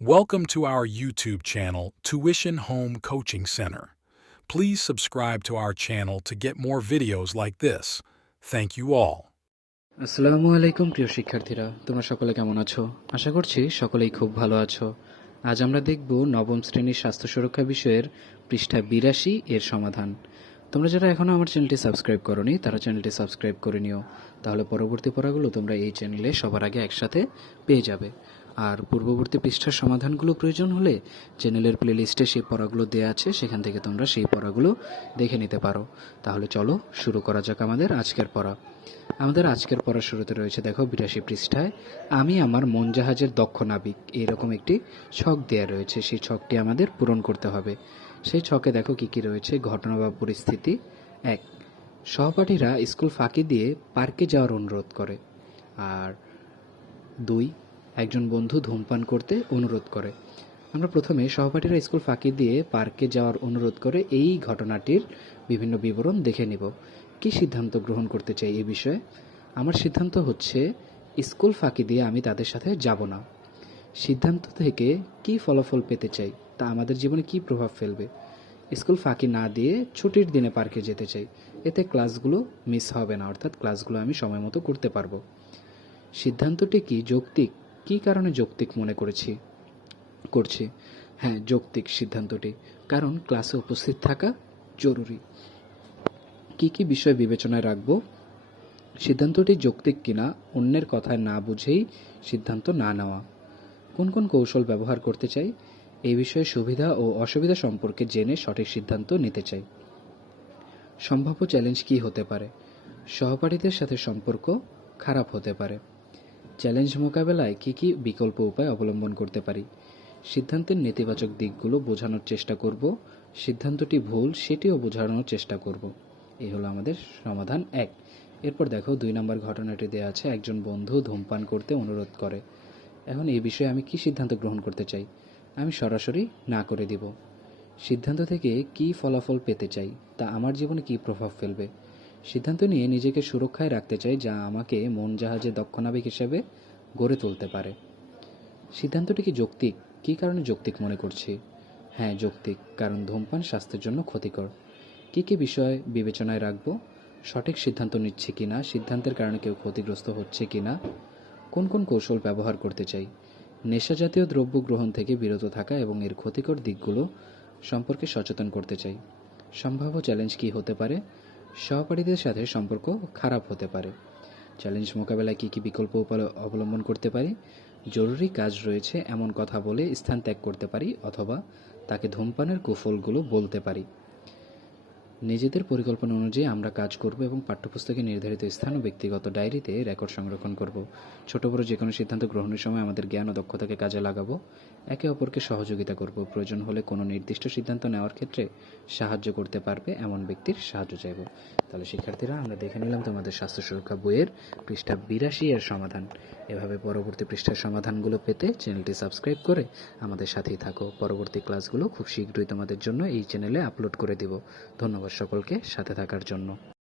Welcome to our YouTube channel, Tuition Home Coaching Center. Please subscribe to our channel to get more videos like this. Thank you all. আসসালামু আলাইকুম প্রিয় শিক্ষার্থীরা তোমরা সকলে কেমন আছো আশা করছি সকলেই খুব ভালো আছো আজ আমরা দেখব নবম শ্রেণির স্বাস্থ্য সুরক্ষা বিষয়ের পৃষ্ঠা বিরাশি এর সমাধান তোমরা যারা এখনও আমার চ্যানেলটি সাবস্ক্রাইব করনি তারা চ্যানেলটি সাবস্ক্রাইব করে নিও তাহলে পরবর্তী পড়াগুলো তোমরা এই চ্যানেলে সবার আগে একসাথে পেয়ে যাবে আর পূর্ববর্তী পৃষ্ঠার সমাধানগুলো প্রয়োজন হলে চ্যানেলের প্লেলিস্টে সেই পড়াগুলো দেওয়া আছে, সেখান থেকে তোমরা সেই পড়াগুলো দেখে নিতে পারো। তাহলে চলো শুরু করা যাক আমাদের আজকের পড়া। আমাদের আজকের পড়ার শুরুতে রয়েছে দেখো বিরাশি পৃষ্ঠায়, আমি আমার মন জাহাজের দক্ষ নাবিক। এইরকম একটি ছক দেওয়া রয়েছে, সেই ছকটি আমাদের পূরণ করতে হবে। সেই ছকে দেখো কি কি রয়েছে, ঘটনা বা পরিস্থিতি। এক, সহপাঠীরা স্কুল ফাঁকি দিয়ে পার্কে যাওয়ার অনুরোধ করে। আর দুই একজন বন্ধু ধূমপান করতে অনুরোধ করে। আমরা প্রথমে সহপাঠীরা স্কুল ফাঁকি দিয়ে পার্কে যাওয়ার অনুরোধ করে এই ঘটনাটির বিভিন্ন বিবরণ দেখে নিব। কি সিদ্ধান্ত গ্রহণ করতে চাই এ বিষয়ে? আমার সিদ্ধান্ত হচ্ছে, স্কুল ফাঁকি দিয়ে আমি তাদের সাথে যাব না। সিদ্ধান্ত থেকে কি ফলাফল পেতে চাই, তা আমাদের জীবনে কি প্রভাব ফেলবে? স্কুল ফাঁকি না দিয়ে ছুটির দিনে পার্কে যেতে চাই, এতে ক্লাসগুলো মিস হবে না, অর্থাৎ ক্লাসগুলো আমি সময় মতো করতে পারব। সিদ্ধান্তটি কি যৌক্তিক কী কারণে যৌক্তিক মনে করেছি? করছি। হ্যাঁ যৌক্তিক সিদ্ধান্তটি। কারণ ক্লাসে উপস্থিত থাকা জরুরি। কি কি বিষয় বিবেচনায় রাখব? সিদ্ধান্তটি যৌক্তিক কিনা, অন্যের কথায় না বুঝেই সিদ্ধান্ত না নেওয়া। কোন কোন কৌশল ব্যবহার করতে চাই? এই বিষয়ে সুবিধা ও অসুবিধা সম্পর্কে জেনে সঠিক সিদ্ধান্ত নিতে চাই। সম্ভাব্য চ্যালেঞ্জ কি হতে পারে? সহপাঠীদের সাথে সম্পর্ক খারাপ হতে পারে। চ্যালেঞ্জ মোকাবেলায় কি কি বিকল্প উপায় অবলম্বন করতে পারি? সিদ্ধান্তের নেতিবাচক দিকগুলো বোঝানোর চেষ্টা করব। সিদ্ধান্তটি ভুল, সেটিও বোঝানোর চেষ্টা করব। এই হলো আমাদের সমাধান এক। এরপর দেখো, দুই নম্বর ঘটনাটি দেওয়া আছে, একজন বন্ধু ধূমপান করতে অনুরোধ করে। এখন এই বিষয়ে আমি কি সিদ্ধান্ত গ্রহণ করতে চাই? আমি সরাসরি না করে দিব। সিদ্ধান্ত থেকে কি ফলাফল পেতে চাই? তা আমার জীবনে কি প্রভাব ফেলবে? সিদ্ধান্ত নিয়ে নিজেকে সুরক্ষায় রাখতে চাই যা আমাকে মন জাহাজে দক্ষ নাবিক হিসেবে গড়ে তুলতে পারে। সিদ্ধান্তটি কি যৌক্তিক? কী কারণে যৌক্তিক মনে করছি? হ্যাঁ যৌক্তিক, কারণ ধূমপান স্বাস্থ্যের জন্য ক্ষতিকর। কী কী বিষয় বিবেচনায় রাখব? সঠিক সিদ্ধান্ত নিচ্ছে কিনা? সিদ্ধান্তের কারণে কেউ ক্ষতিগ্রস্ত হচ্ছে কি না কোন কোন কৌশল ব্যবহার করতে চাই? নেশাজাতীয় দ্রব্য গ্রহণ থেকে বিরত থাকা এবং এর ক্ষতিকর দিকগুলো সম্পর্কে সচেতন করতে চাই। সম্ভাব্য চ্যালেঞ্জ কী হতে পারে? সহপাঠীদের সাথে সম্পর্ক খারাপ হতে পারে। চ্যালেঞ্জ মোকাবেলায় কী কী বিকল্প উপায় অবলম্বন করতে পারি? জরুরি কাজ রয়েছে এমন কথা বলে স্থান ত্যাগ করতে পারি অথবা তাকে ধূমপানের কুফলগুলো বলতে পারি। নিজেদের পরিকল্পনা অনুযায়ী আমরা কাজ করব এবং পাঠ্যপুস্তকে নির্ধারিত স্থান ও ব্যক্তিগত ডায়েরিতে রেকর্ড সংরক্ষণ করব। ছোট বড় যে কোনো সিদ্ধান্ত গ্রহণের সময় আমাদের জ্ঞান ও দক্ষতাকে কাজে লাগাবো। একে অপরকে সহযোগিতা করব। প্রয়োজন হলে কোনো নির্দিষ্ট সিদ্ধান্ত নেওয়ার ক্ষেত্রে সাহায্য করতে পারবে এমন ব্যক্তির সাহায্য চাইব। তাহলে শিক্ষার্থীরা, আমরা দেখে নিলাম তোমাদের স্বাস্থ্য সুরক্ষা বইয়ের পৃষ্ঠা বিরাশি এর সমাধান। এভাবে পরবর্তী পৃষ্ঠার সমাধানগুলো পেতে চ্যানেলটি সাবস্ক্রাইব করে আমাদের সাথেই থাকো। পরবর্তী ক্লাসগুলো খুব শীঘ্রই তোমাদের জন্য এই চ্যানেলে আপলোড করে দিব। ধন্যবাদ সকলকে, সাথে থাকার জন্য।